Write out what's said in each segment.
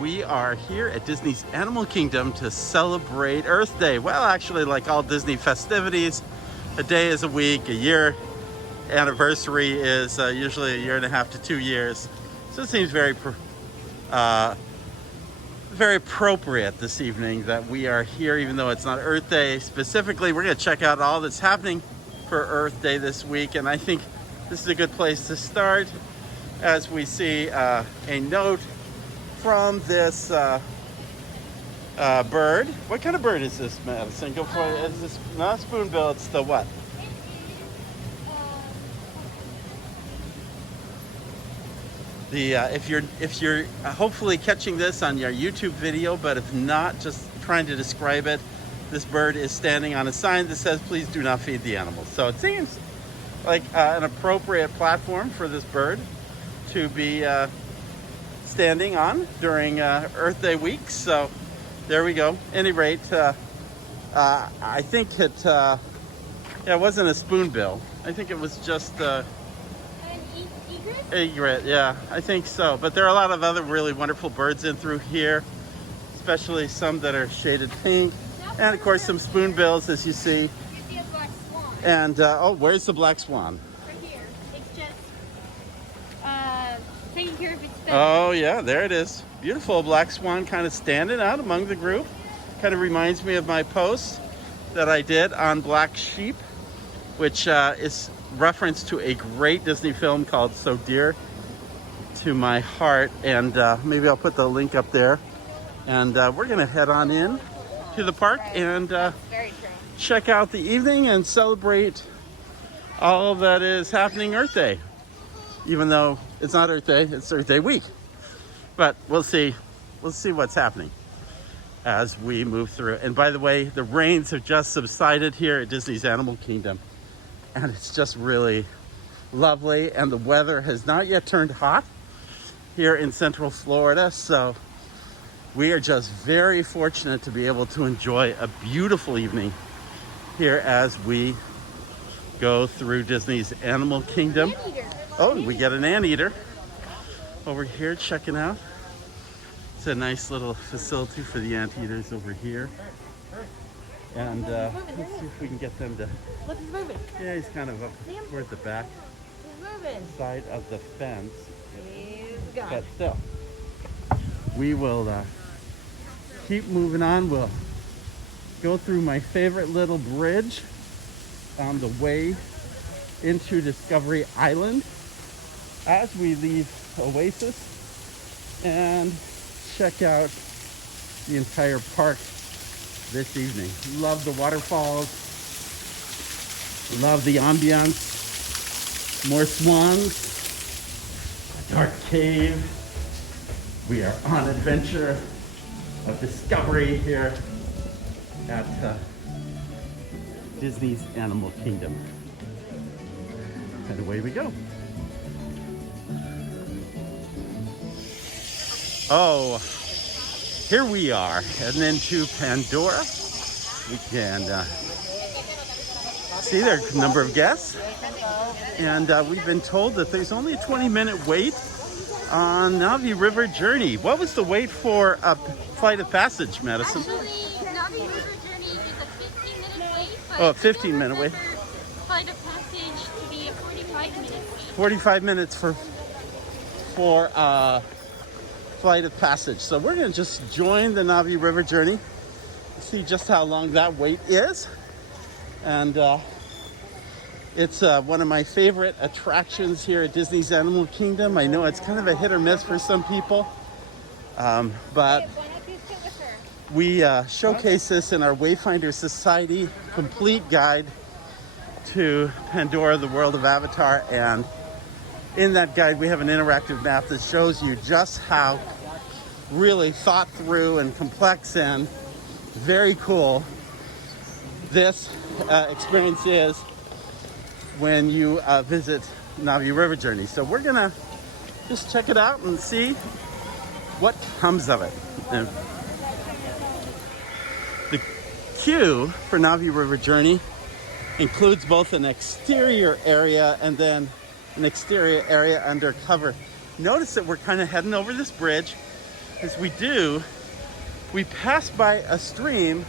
We are here at Disney's Animal Kingdom to celebrate Earth Day. Well, actually, like all Disney festivities, a day is a week, a year anniversary is usually a year and a half to 2 years. So it seems very appropriate this evening that we are here, even though it's not Earth Day specifically. We're going to check out all that's happening for Earth Day this week, and I think this is a good place to start as we see a note from this bird. What kind of bird is this, Madison? Go for it. Is this not a spoonbill? It's the what? If you're hopefully catching this on your YouTube video, but if not, just trying to describe it, this bird is standing on a sign that says, "Please do not feed the animals." So it seems like an appropriate platform for this bird to be standing on during Earth Day week. So there we go. At any rate, I think it wasn't a spoonbill. I think it was just egret, yeah, I think so. But there are a lot of other really wonderful birds in through here, especially some that are shaded pink, and of course some spoonbills, as you see. You see a black swan. And where's the black swan? Right here. It's just taking care of its feathers. Oh yeah, there it is. Beautiful black swan, kind of standing out among the group. Kind of reminds me of my post that I did on black sheep, which is reference to a great Disney film called So Dear to My Heart, and maybe I'll put the link up there. And we're gonna head on in to the park and Very true. check out the evening and celebrate all that is happening Earth Day, even though it's not Earth Day, it's Earth Day week. But we'll see what's happening as we move through. And by the way, the rains have just subsided here at Disney's Animal Kingdom, and it's just really lovely, and the weather has not yet turned hot here in Central Florida, so we are just very fortunate to be able to enjoy a beautiful evening here as we go through Disney's Animal Kingdom. Oh, and we get an anteater over here checking out. It's a nice little facility for the anteaters over here. And let's see if we can get them to... Look, he's moving. Yeah, he's kind of up toward the back He's moving. side of the fence. He's gone. But still, we will keep moving on. We'll go through my favorite little bridge on the way into Discovery Island as we leave Oasis and check out the entire park this evening. Love the waterfalls, love the ambiance, more swans, a dark cave. We are on adventure of discovery here at Disney's Animal Kingdom. And away we go. Oh, here we are heading into Pandora. We can see there are a number of guests, and we've been told that there's only a 20-minute wait on Navi River Journey. What was the wait for a Flight of Passage, Madison? Actually, Navi River Journey is a 15-minute wait. But Oh, a 15-minute wait. Flight of Passage to be a 45-minute wait. 45 minutes for Flight of Passage. So we're going to just join the Navi River Journey, see just how long that wait is. And it's one of my favorite attractions here at Disney's Animal Kingdom. I know it's kind of a hit or miss for some people, but we showcase this in our Wayfinder Society complete guide to Pandora, the World of Avatar, and in that guide we have an interactive map that shows you just how really thought through and complex and very cool this experience is when you visit Navi River Journey. So we're gonna just check it out and see what comes of it. And the queue for Navi River Journey includes both an exterior area and then an exterior area undercover. Notice that we're kind of heading over this bridge as we do, we pass by a stream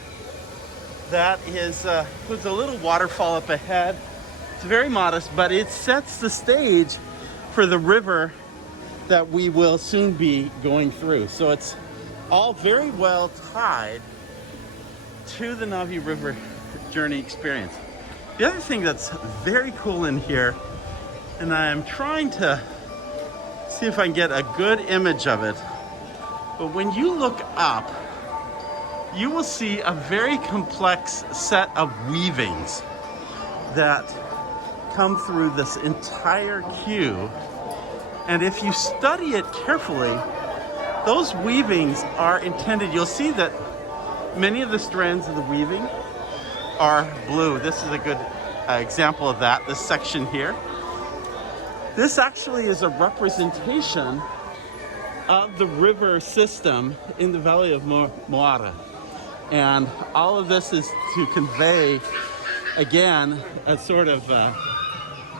that is with a little waterfall up ahead. It's very modest, but it sets the stage for the river that we will soon be going through. So it's all very well tied to the Navi River journey experience. The other thing that's very cool in here, and I'm trying to see if I can get a good image of it, but when you look up, you will see a very complex set of weavings that come through this entire queue. And if you study it carefully, those weavings are intended, you'll see that many of the strands of the weaving are blue. This is a good example of that, this section here. This actually is a representation of the river system in the Valley of Moara. And all of this is to convey, again, a sort of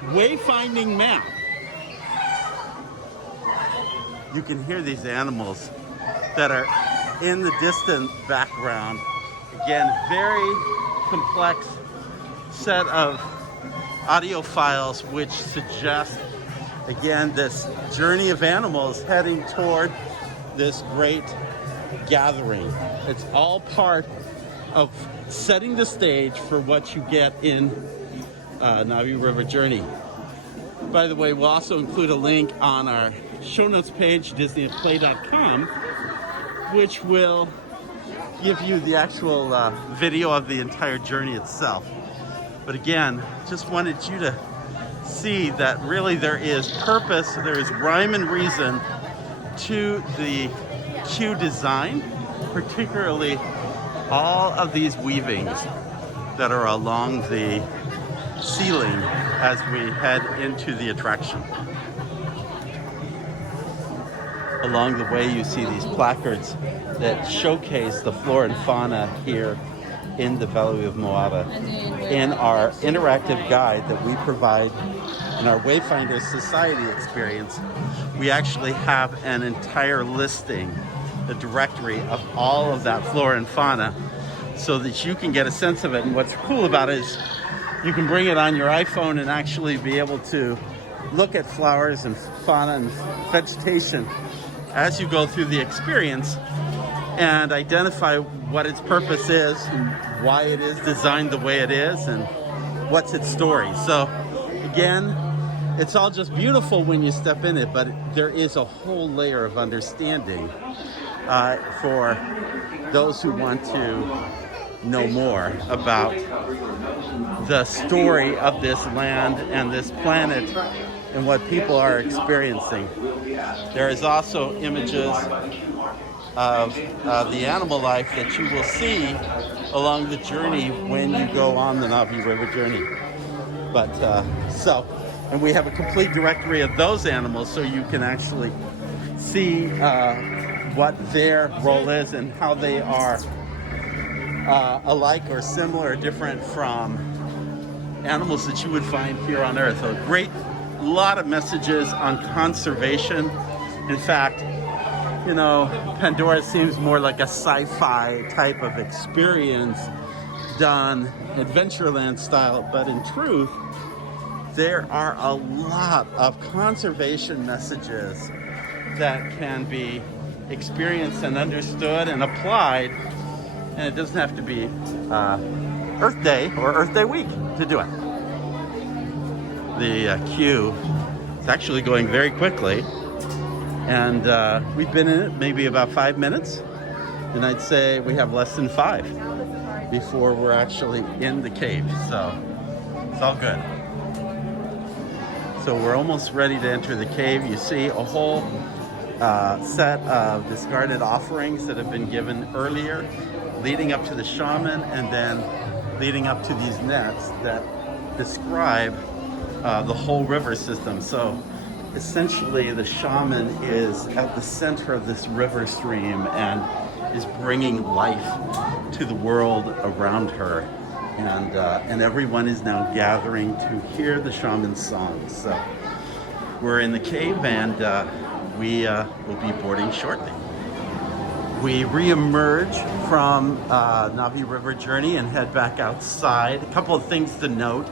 wayfinding map. You can hear these animals that are in the distant background. Again, very complex set of audio files which suggest, again, this journey of animals heading toward this great gathering. It's all part of setting the stage for what you get in Navi River Journey. By the way, we'll also include a link on our show notes page, disneyatplay.com, which will give you the actual video of the entire journey itself. But again, just wanted you to see that really there is purpose, there is rhyme and reason to the queue design, particularly all of these weavings that are along the ceiling as we head into the attraction. Along the way, you see these placards that showcase the flora and fauna here in the Valley of Moara. In our interactive guide that we provide in our Wayfinder Society experience, we actually have an entire listing, the directory of all of that flora and fauna, so that you can get a sense of it. And what's cool about it is you can bring it on your iPhone and actually be able to look at flowers and fauna and vegetation as you go through the experience and identify what its purpose is and why it is designed the way it is and what's its story. So again, it's all just beautiful when you step in it, but there is a whole layer of understanding for those who want to know more about the story of this land and this planet and what people are experiencing. There is also images of the animal life that you will see along the journey when you go on the Navi River journey. But and we have a complete directory of those animals so you can actually see what their role is and how they are alike or similar or different from animals that you would find here on Earth. A great lot of messages on conservation. In fact, you know, Pandora seems more like a sci-fi type of experience done Adventureland style, but in truth, there are a lot of conservation messages that can be experienced and understood and applied, and it doesn't have to be Earth Day or Earth Day week to do it. The queue is actually going very quickly, and we've been in it maybe about 5 minutes, and I'd say we have less than 5 before we're actually in the cave, so it's all good. So we're almost ready to enter the cave. You see a whole set of discarded offerings that have been given earlier, leading up to the shaman, and then leading up to these nets that describe the whole river system. So essentially the shaman is at the center of this river stream and is bringing life to the world around her. And everyone is now gathering to hear the shaman's songs. So we're in the cave, and we will be boarding shortly. We re-emerge from Navi River journey and head back outside. A couple of things to note.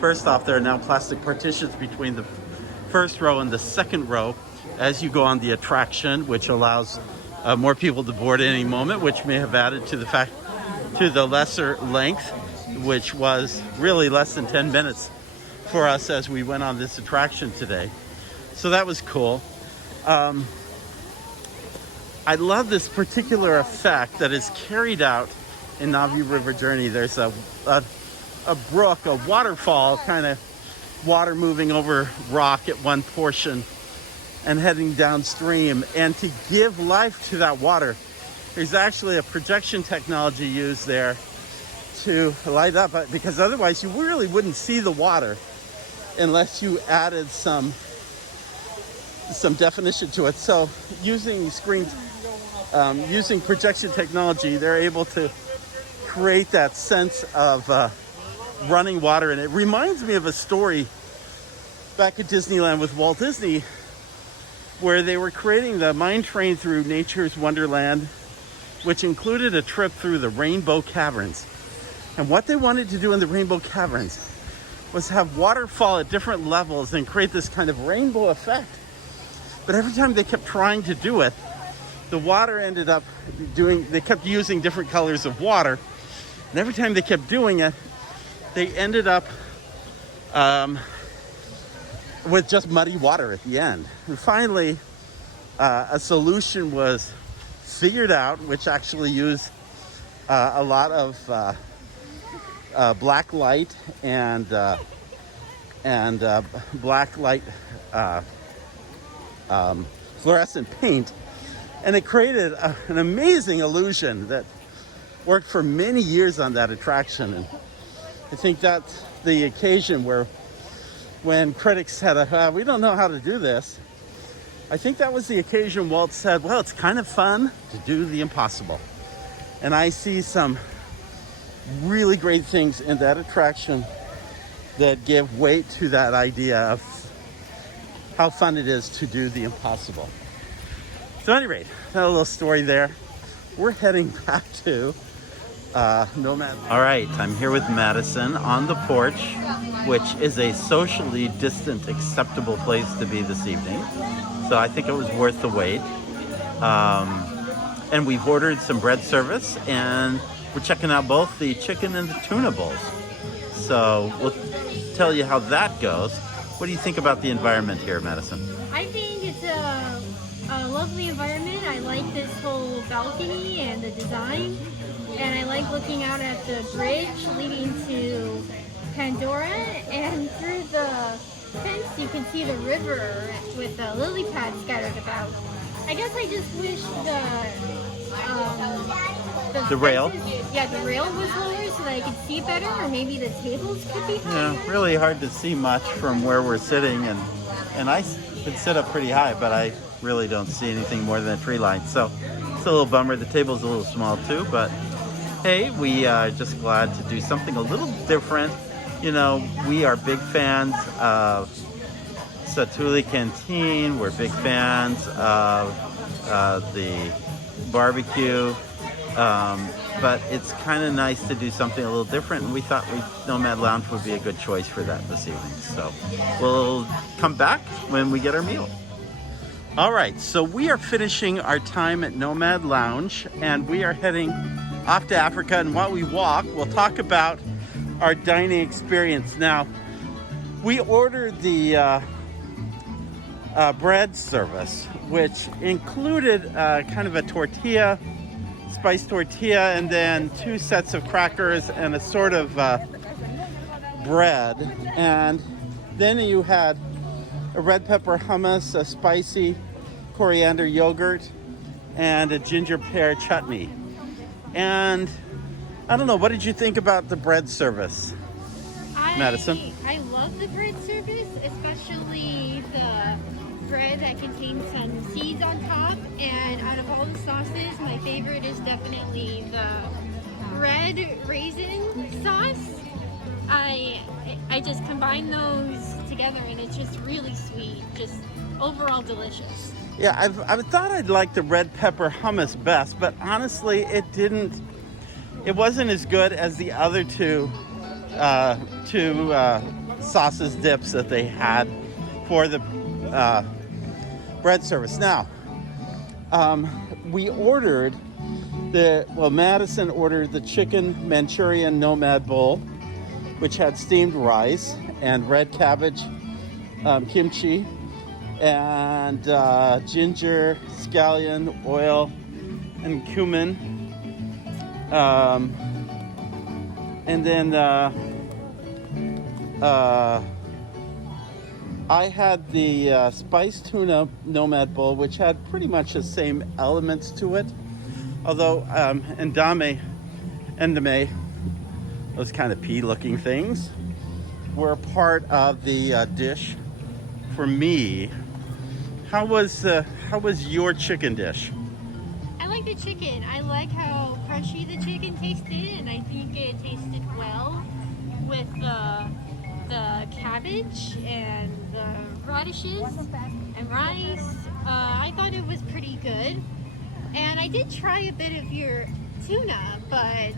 First off, there are now plastic partitions between the first row and the second row as you go on the attraction, which allows more people to board at any moment, which may have added to the lesser length, which was really less than 10 minutes for us as we went on this attraction today. So that was cool. I love this particular effect that is carried out in Navi River Journey. There's a brook, a waterfall, kind of water moving over rock at one portion and heading downstream. And to give life to that water, there's actually a projection technology used there to light up, because otherwise you really wouldn't see the water unless you added some definition to it. So using using projection technology, they're able to create that sense of running water. And it reminds me of a story back at Disneyland with Walt Disney, where they were creating the mine train through Nature's Wonderland, which included a trip through the Rainbow Caverns. And what they wanted to do in the Rainbow Caverns was have water fall at different levels and create this kind of rainbow effect. But every time they kept trying to do it, the water ended up they kept using different colors of water. And every time they kept doing it, they ended up with just muddy water at the end. And finally, a solution was figured out, which actually used a lot of black light and black light fluorescent paint, and it created an amazing illusion that worked for many years on that attraction. And I think that's the occasion where, when critics said, we don't know how to do this, I think that was the occasion Walt said, well, it's kind of fun to do the impossible. And I see some really great things in that attraction that give weight to that idea of how fun it is to do the impossible. So at any rate, that little story there. We're heading back to Nomad. All right, I'm here with Madison on the porch, which is a socially distant, acceptable place to be this evening. So I think it was worth the wait. And we've ordered some bread service, and we're checking out both the chicken and the tuna bowls. So we'll tell you how that goes. What do you think about the environment here, Madison? I think it's a lovely environment. I like this whole balcony and the design. And I like looking out at the bridge leading to Pandora. And through the fence, you can see the river with the lily pads scattered about. I guess I just wish the rail? Yeah, the rail was lower so that I could see better, or maybe the tables could be higher. Yeah, really hard to see much from where we're sitting, and I could sit up pretty high, but I really don't see anything more than a tree line. So it's a little bummer. The table's a little small too, but hey, we are just glad to do something a little different. You know, we are big fans of Satuli Canteen. We're big fans of the barbecue. But it's kind of nice to do something a little different, and we thought Nomad Lounge would be a good choice for that this evening. So we'll come back when we get our meal. All right, so we are finishing our time at Nomad Lounge, and we are heading off to Africa. And while we walk, we'll talk about our dining experience. Now, we ordered the bread service, which included kind of a tortilla, spiced tortilla, and then 2 sets of crackers and a sort of bread. And then you had a red pepper hummus, a spicy coriander yogurt, and a ginger pear chutney. And I don't know, what did you think about the bread service, Madison? I love the bread service, especially the bread that contains some seeds on top. And out of all the sauces, my favorite is definitely the red raisin sauce. I just combine those together, and it's just really sweet. Just overall delicious. Yeah, I thought I'd like the red pepper hummus best, but honestly, it wasn't as good as the other two sauces dips that they had for the bread service. Now, we ordered Madison ordered the chicken Manchurian Nomad bowl, which had steamed rice and red cabbage, kimchi, and ginger, scallion, oil, and cumin. And then I had the spiced tuna Nomad bowl, which had pretty much the same elements to it. Although endame, those kind of pea-looking things, were part of the dish for me. How was your chicken dish? I like the chicken. I like how crunchy the chicken tasted, and I think it tasted well with the cabbage and the radishes and rice. I thought it was pretty good. And I did try a bit of your tuna, but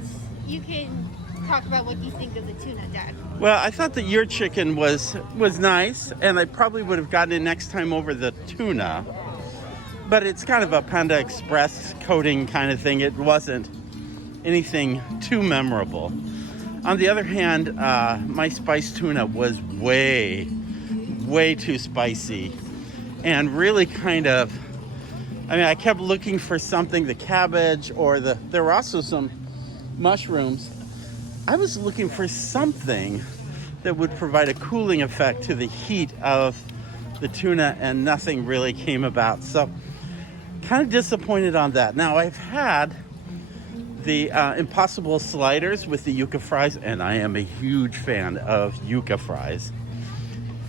you can talk about what you think of the tuna, Dad. Well, I thought that your chicken was nice, and I probably would have gotten it next time over the tuna. But it's kind of a Panda Express coating kind of thing. It wasn't anything too memorable. On the other hand, my spiced tuna was way too spicy, and really kind of, I kept looking for something, the cabbage or there were also some mushrooms. I was looking for something that would provide a cooling effect to the heat of the tuna, and nothing really came about. So kind of disappointed on that. Now, I've had the Impossible sliders with the yuca fries, and I am a huge fan of yuca fries.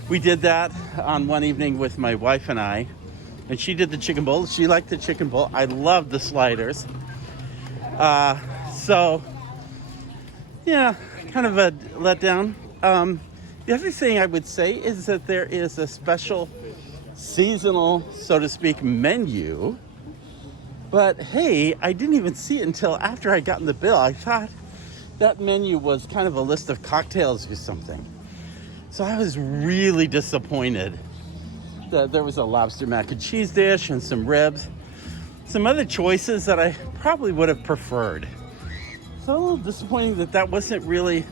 We did that on one evening with my wife and I, and she did the chicken bowl. She liked the chicken bowl. I loved the sliders. So, yeah, kind of a letdown. The other thing I would say is that there is a special seasonal, so to speak, menu. But hey, I didn't even see it until after I got in the bill. I thought that menu was kind of a list of cocktails or something. So I was really disappointed that there was a lobster mac and cheese dish and some ribs. Some other choices that I probably would have preferred. So a little disappointing that wasn't really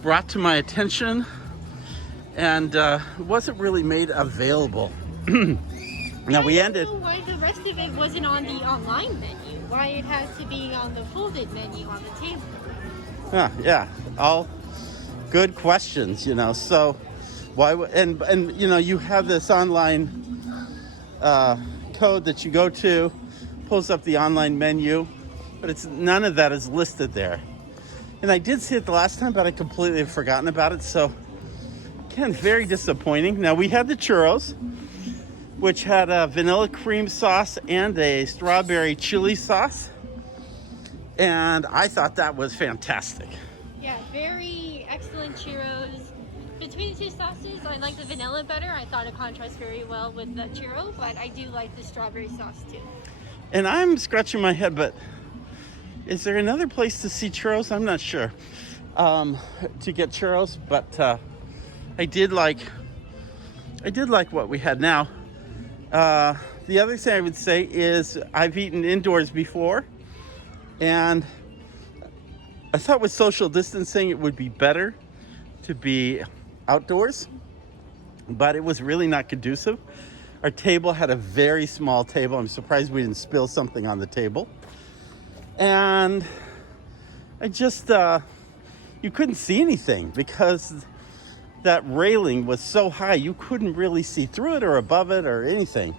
brought to my attention, and wasn't really made available. Now we ended. I don't know why the rest of it wasn't on the online menu. Why it has to be on the folded menu on the table. Yeah, all good questions, So why? And you have this online code that you go to, pulls up the online menu, but none of that is listed there. And I did see it the last time, but I completely have forgotten about it. So again, very disappointing. Now we had the churros, which had a vanilla cream sauce and a strawberry chili sauce. And I thought that was fantastic. Yeah, very excellent churros. Between the two sauces, I like the vanilla better. I thought it contrasts very well with the churro, but I do like the strawberry sauce too. And I'm scratching my head, but is there another place to see churros? I'm not sure. To get churros, but I did like what we had. Now, the other thing I would say is I've eaten indoors before, and I thought with social distancing it would be better to be outdoors, but it was really not conducive. Our table had a very small table. I'm surprised we didn't spill something on the table. And I just, you couldn't see anything because that railing was so high, you couldn't really see through it or above it or anything.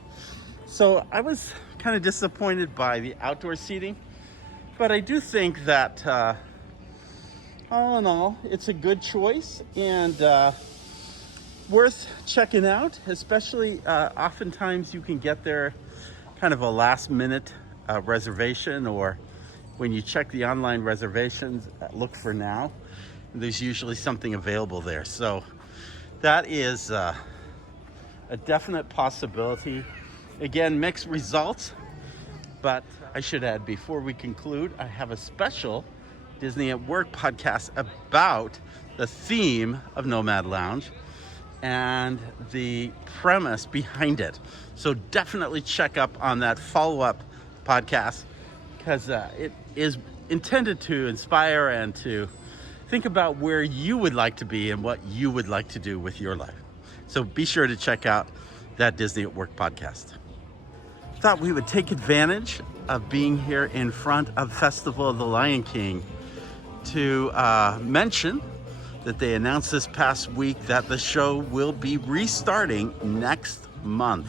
So I was kind of disappointed by the outdoor seating, but I do think that all in all, it's a good choice and worth checking out, especially oftentimes you can get there kind of a last minute reservation, or when you check the online reservations, look for now. There's usually something available there. So that is a definite possibility. Again, mixed results, but I should add, before we conclude, I have a special Disney at Work podcast about the theme of Nomad Lounge and the premise behind it. So definitely check up on that follow-up podcast, because it is intended to inspire and to think about where you would like to be and what you would like to do with your life. So be sure to check out that Disney at Work podcast. Thought we would take advantage of being here in front of Festival of the Lion King to mention that they announced this past week that the show will be restarting next month.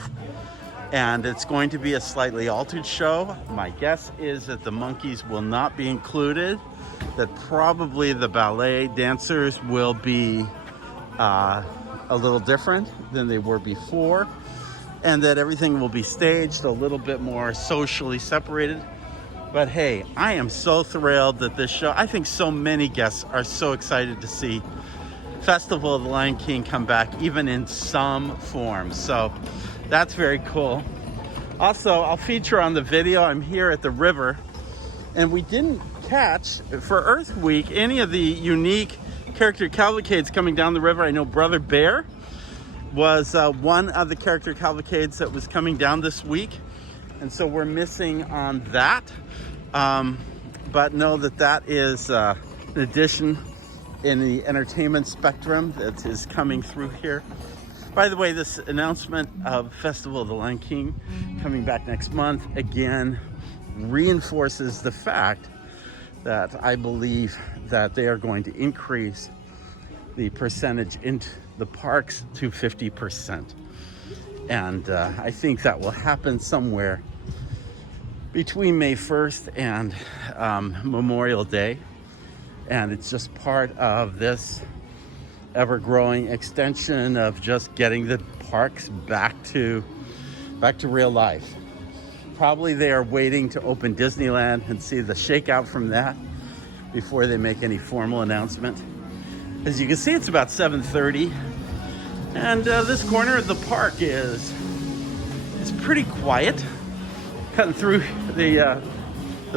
And it's going to be a slightly altered show. My guess is that the monkeys will not be included, that probably the ballet dancers will be a little different than they were before, and that everything will be staged a little bit more socially separated. But hey, I am so thrilled that this show, I think so many guests are so excited to see Festival of the Lion King come back, even in some form. So that's very cool. Also, I'll feature on the video, I'm here at the river, and we didn't catch, for Earth Week, any of the unique character cavalcades coming down the river. I know Brother Bear was one of the character cavalcades that was coming down this week, and so we're missing on that. But know that that is an addition in the entertainment spectrum that is coming through here. By the way, this announcement of Festival of the Lion King coming back next month, again, reinforces the fact that I believe that they are going to increase the percentage into the parks to 50%. And I think that will happen somewhere between May 1st and Memorial Day. And it's just part of this ever-growing extension of just getting the parks back to real life. Probably they are waiting to open Disneyland and see the shakeout from that before they make any formal announcement. As you can see, it's about 7:30, and this corner of the park is pretty quiet. Cutting through the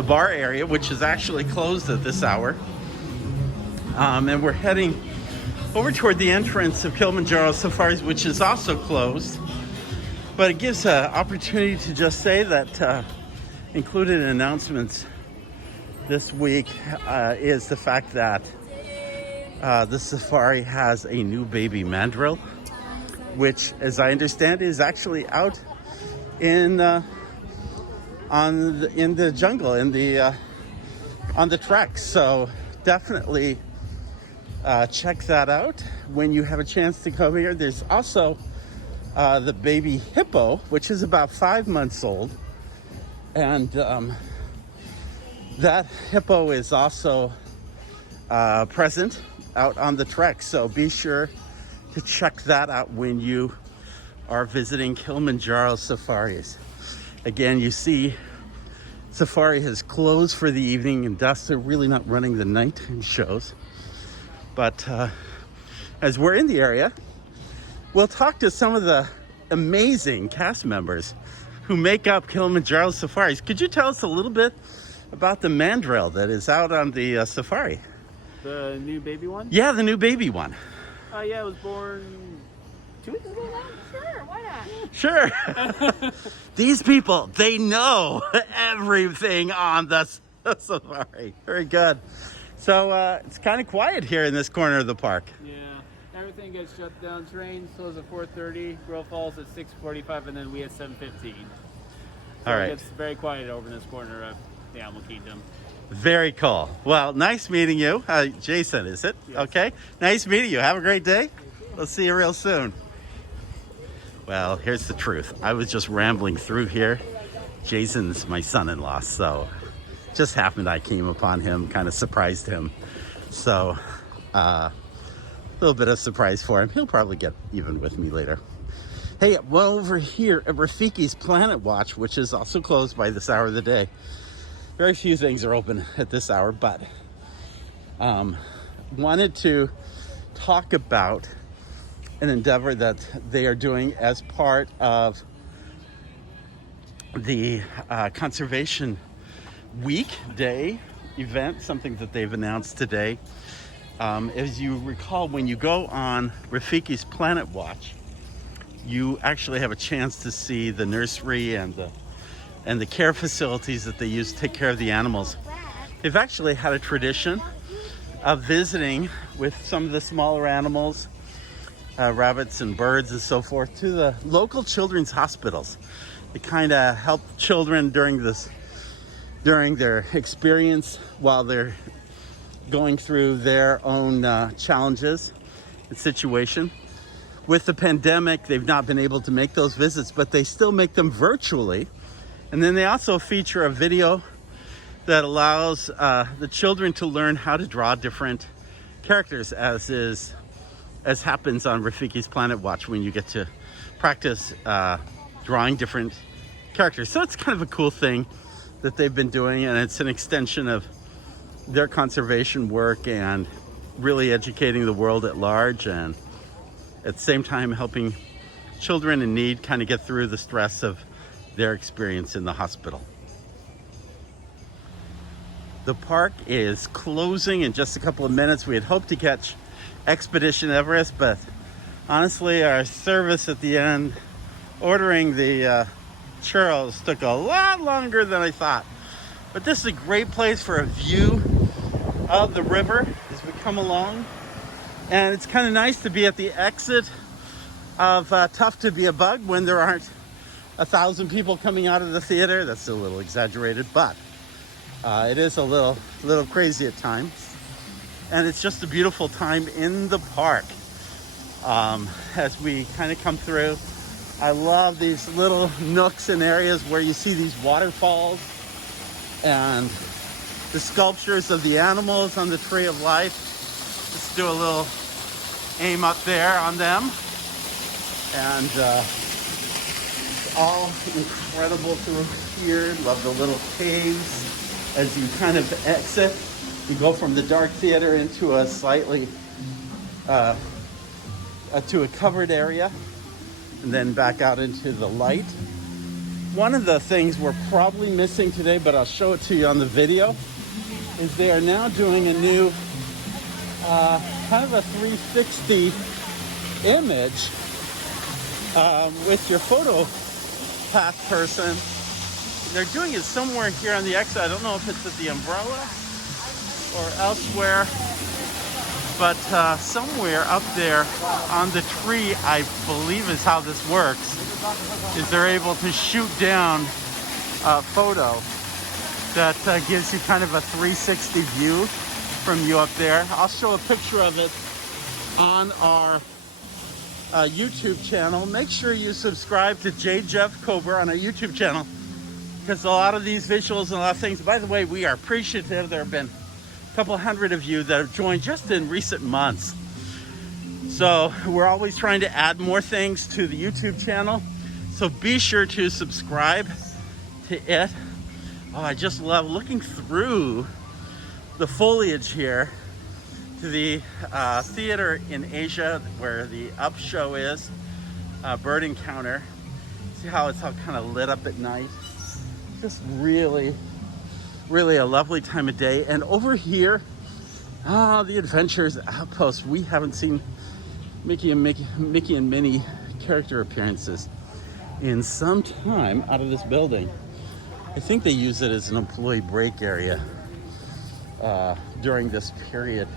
bar area, which is actually closed at this hour, and we're heading over toward the entrance of Kilimanjaro Safaris, which is also closed. But it gives an opportunity to just say that included in announcements this week is the fact that the safari has a new baby mandrill, which, as I understand, is actually out in the jungle, on the trek. So definitely check that out when you have a chance to come here. There's also the baby hippo, which is about 5 months old, and that hippo is also present out on the trek. So be sure to check that out when you are visiting Kilimanjaro Safaris. Again, you see Safari has closed for the evening and dusk. They're really not running the nighttime shows. But as we're in the area, we'll talk to some of the amazing cast members who make up Kilimanjaro Safaris. Could you tell us a little bit about the mandrill that is out on the safari? The new baby one? Yeah, the new baby one. Yeah, it was born 2 weeks ago now? Sure, why not? Sure. These people, they know everything on the safari. Very good. So it's kind of quiet here in this corner of the park. Yeah, everything gets shut down. Train closes at 4:30, Grill Falls at 6:45, and then we at 7:15. So all right. It's very quiet over in this corner of the Animal Kingdom. Very cool. Well, nice meeting you. Jason, is it? Yes. Okay. Nice meeting you. Have a great day. We'll see you real soon. Well, here's the truth. I was just rambling through here. Jason's my son-in-law, so just happened I came upon him, kind of surprised him. So a little bit of surprise for him. He'll probably get even with me later. Hey, one over here at Rafiki's Planet Watch, which is also closed by this hour of the day. Very few things are open at this hour, but wanted to talk about an endeavor that they are doing as part of the Conservation Week Day event, something that they've announced today. As you recall, when you go on Rafiki's Planet Watch, you actually have a chance to see the nursery and the care facilities that they use to take care of the animals. They've actually had a tradition of visiting with some of the smaller animals, rabbits and birds and so forth, to the local children's hospitals. They kind of help children during their experience while they're going through their own challenges and situation. With the pandemic, they've not been able to make those visits, but they still make them virtually. And then they also feature a video that allows the children to learn how to draw different characters, as happens on Rafiki's Planet Watch when you get to practice drawing different characters. So it's kind of a cool thing that they've been doing, and it's an extension of their conservation work and really educating the world at large, and at the same time helping children in need kind of get through the stress of their experience in the hospital. The park is closing in just a couple of minutes. We had hoped to catch Expedition Everest, but honestly, our service at the end, ordering the churros, took a lot longer than I thought. But this is a great place for a view of the river as we come along. And it's kind of nice to be at the exit of Tough to Be a Bug when there aren't 1,000 people coming out of the theater. That's a little exaggerated, but it is a little crazy at times. And it's just a beautiful time in the park as we kind of come through. I love these little nooks and areas where you see these waterfalls and the sculptures of the animals on the Tree of Life. Let's do a little aim up there on them. And it's all incredible through here. Love the little caves. As you kind of exit, you go from the dark theater into a slightly, to a covered area, and then back out into the light. One of the things we're probably missing today, but I'll show it to you on the video, is they are now doing a new kind of a 360 image with your photo path person. They're doing it somewhere here on the exit. I don't know if it's at the umbrella or elsewhere, but somewhere up there on the tree, I believe is how this works, is they're able to shoot down a photo that gives you kind of a 360 view from you up there. I'll show a picture of it on our YouTube channel. Make sure you subscribe to J. Jeff Cobra on our YouTube channel, because a lot of these visuals and a lot of things, by the way, we are appreciative. There have been a couple hundred of you that have joined just in recent months. So we're always trying to add more things to the YouTube channel. So be sure to subscribe to it. Oh, I just love looking through the foliage here to the theater in Asia where the Up show is, Bird Encounter. See how it's all kind of lit up at night. Just really a lovely time of day. And over here, the Adventures Outpost. We haven't seen Mickey and Minnie character appearances in some time out of this building. I think they use it as an employee break area during this period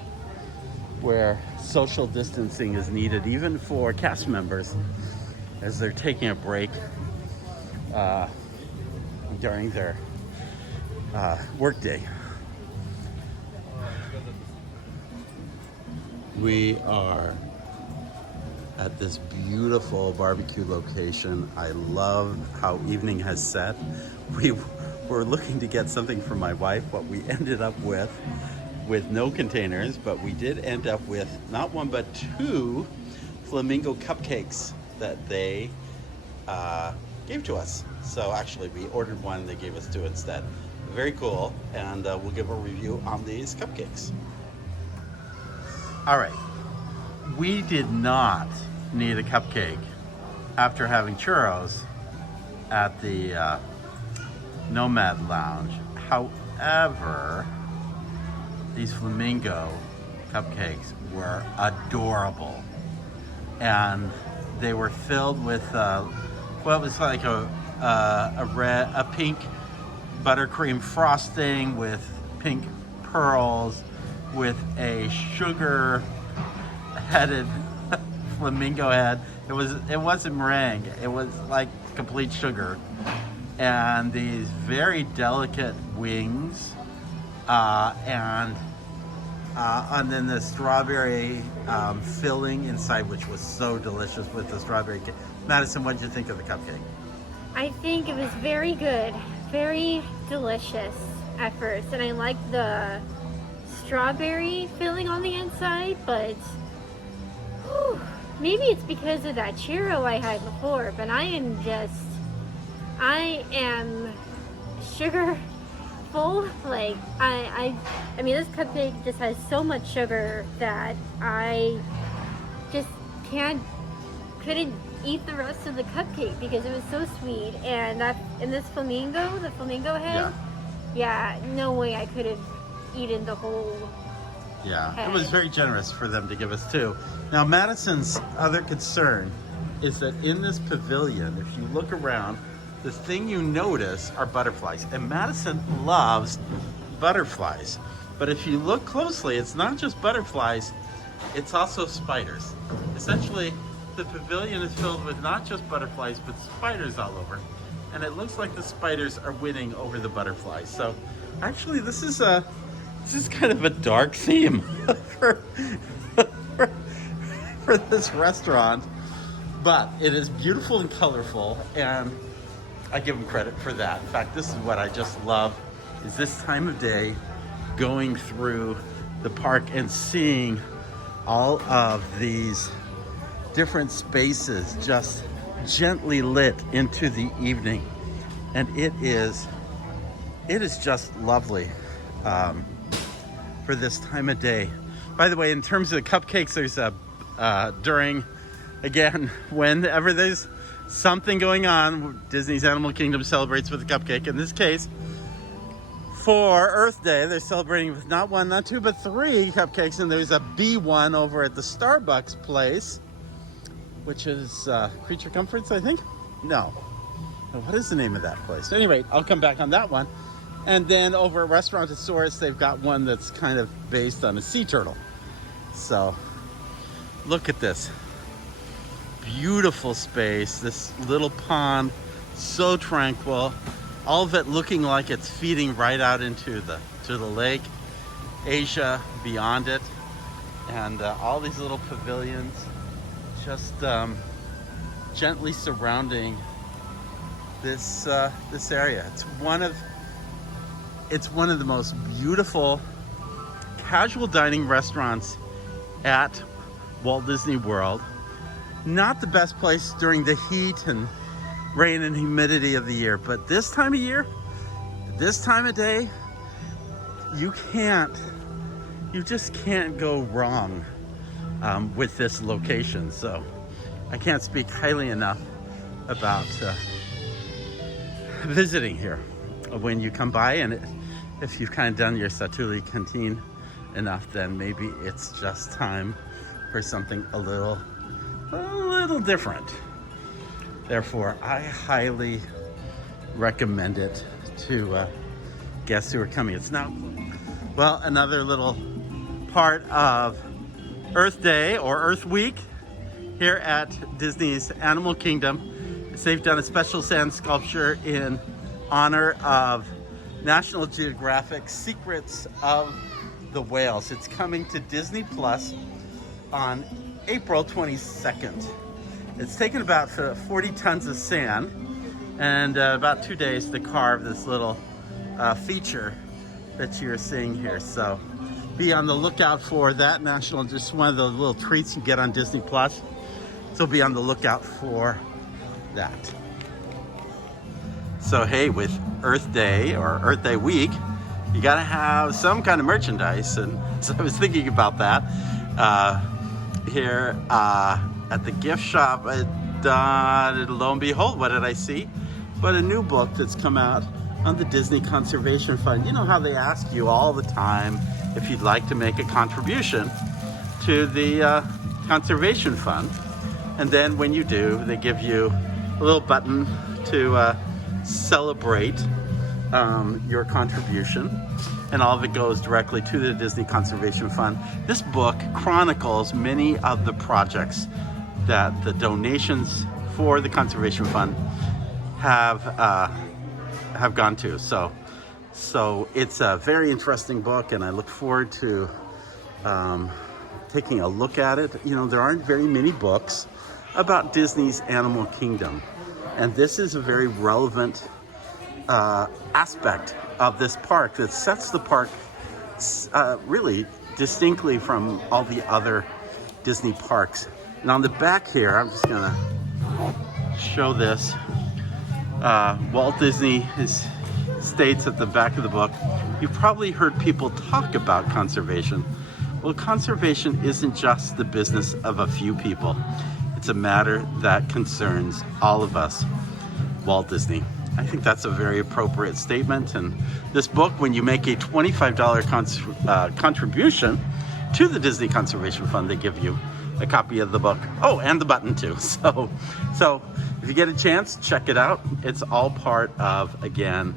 where social distancing is needed, even for cast members as they're taking a break during their workday. We are at this beautiful barbecue location. I love how evening has set. We were looking to get something for my wife, what we ended up with no containers, but we did end up with not one but two flamingo cupcakes that they gave to us. So actually we ordered one, they gave us two instead. Very cool, and we'll give a review on these cupcakes. All right, we did not need a cupcake after having churros at the Nomad Lounge. However, these flamingo cupcakes were adorable, and they were filled with what was like a pink buttercream frosting with pink pearls with a sugar-headed flamingo head. It wasn't meringue. It was like complete sugar, and these very delicate wings, and then the strawberry filling inside, which was so delicious with the strawberry cake. Madison, what did you think of the cupcake? I think it was very good, very delicious at first, and I liked the strawberry filling on the inside, but whew, maybe it's because of that churro I had before, but I am sugar full. Like I mean, this cupcake just has so much sugar that I just couldn't eat the rest of the cupcake because it was so sweet. And the flamingo head, yeah, no way I could have eaten the whole head. It was very generous for them to give us too. Now, Madison's other concern is that in this pavilion, if you look around, the thing you notice are butterflies, and Madison loves butterflies. But if you look closely, it's not just butterflies, it's also spiders. Essentially, the pavilion is filled with not just butterflies, but spiders all over. And it looks like the spiders are winning over the butterflies. So actually, this is kind of a dark theme for this restaurant, but it is beautiful and colorful, and I give them credit for that. In fact, this is what I just love, is this time of day, going through the park and seeing all of these different spaces just gently lit into the evening. And it is just lovely for this time of day. By the way, in terms of the cupcakes, there's again, whenever there's something going on, Disney's Animal Kingdom celebrates with a cupcake. In this case, for Earth Day, they're celebrating with not one, not two, but 3 cupcakes. And there's a B1 over at the Starbucks place, which is Creature Comforts, I think? No. What is the name of that place? Anyway, I'll come back on that one. And then over at Restaurantosaurus, they've got one that's kind of based on a sea turtle. So look at this. Beautiful space, this little pond, so tranquil. All of it looking like it's feeding right out into the lake. Asia beyond it. And all these little pavilions just gently surrounding this area. It's one of the most beautiful casual dining restaurants at Walt Disney World. Not the best place during the heat and rain and humidity of the year, but this time of year, this time of day, you just can't go wrong with this location. So I can't speak highly enough about visiting here when you come by. And if you've kind of done your Satuli Canteen enough, then maybe it's just time for something a little different. Therefore, I highly recommend it to guests who are coming. It's now, well, another little part of Earth Day or Earth Week here at Disney's Animal Kingdom. They've done a special sand sculpture in honor of National Geographic's Secrets of the Whales. It's coming to Disney Plus on April 22nd. It's taken about 40 tons of sand and about 2 days to carve this little feature that you're seeing here. So be on the lookout for that. Just one of the little treats you get on Disney Plus. So be on the lookout for that. So hey, with Earth Day or Earth Day week, you gotta have some kind of merchandise. And so I was thinking about that here at the gift shop, lo and behold, what did I see? But a new book that's come out on the Disney Conservation Fund. You know how they ask you all the time if you'd like to make a contribution to the Conservation Fund. And then when you do, they give you a little button to celebrate your contribution. And all of it goes directly to the Disney Conservation Fund. This book chronicles many of the projects that the donations for the Conservation Fund have gone to. So it's a very interesting book, and I look forward to taking a look at it. You know, there aren't very many books about Disney's Animal Kingdom, and this is a very relevant aspect of this park that sets the park really distinctly from all the other Disney parks. And on the back here, I'm just gonna show this. Walt Disney states at the back of the book, you've probably heard people talk about conservation. Well, conservation isn't just the business of a few people. It's a matter that concerns all of us. Walt Disney. I think that's a very appropriate statement. And this book, when you make a $25 contribution to the Disney Conservation Fund, they give you a copy of the book. Oh, and the button too. So if you get a chance, check it out. It's all part of, again,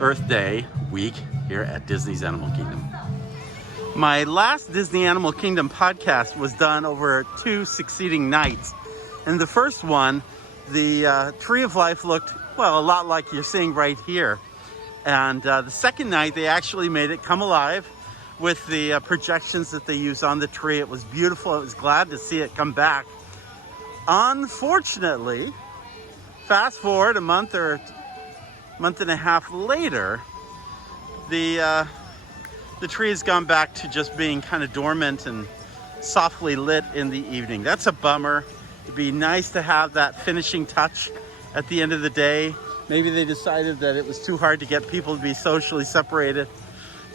Earth Day week here at Disney's Animal Kingdom. My last Disney Animal Kingdom podcast was done over 2 succeeding nights. And the first one, the Tree of Life looked, well, a lot like you're seeing right here. And the second night, they actually made it come alive with the projections that they use on the tree. It was beautiful. I was glad to see it come back. Unfortunately, fast forward a month or month and a half later, the tree has gone back to just being kind of dormant and softly lit in the evening. That's a bummer. It'd be nice to have that finishing touch at the end of the day. Maybe they decided that it was too hard to get people to be socially separated.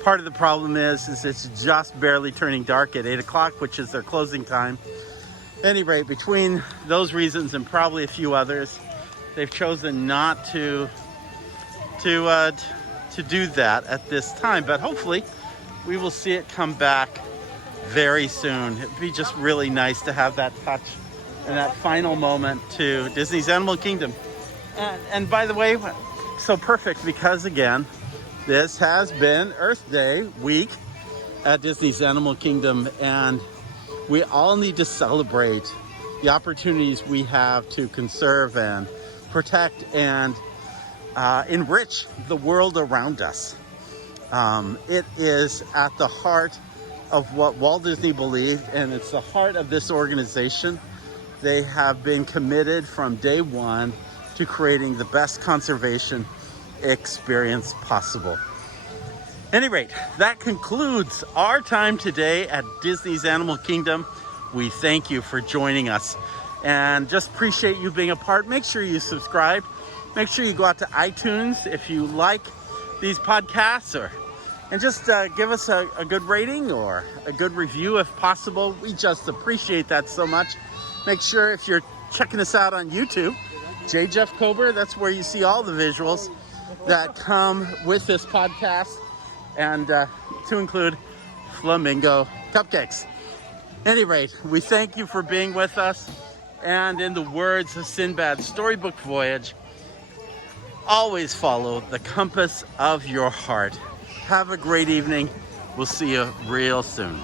Part of the problem is it's just barely turning dark at 8 o'clock, which is their closing time. At any rate, between those reasons and probably a few others, they've chosen not to do that at this time. But hopefully we will see it come back very soon. It'd be just really nice to have that touch and that final moment to Disney's Animal Kingdom. And by the way, so perfect because, again, this has been Earth Day week at Disney's Animal Kingdom, and we all need to celebrate the opportunities we have to conserve and protect and enrich the world around us. It is at the heart of what Walt Disney believed, and it's the heart of this organization. They have been committed from day one to creating the best conservation experience possible. At any rate, that concludes our time today at Disney's Animal Kingdom. We thank you for joining us and just appreciate you being a part. Make sure you subscribe. Make sure you go out to iTunes if you like these podcasts, and just give us a good rating or a good review if possible. We just appreciate that so much. Make sure if you're checking us out on YouTube, J. Jeff Kober, that's where you see all the visuals that come with this podcast, and to include flamingo cupcakes. At any rate, we thank you for being with us, and in the words of Sinbad's storybook voyage, always follow the compass of your heart. Have a great evening. We'll see you real soon.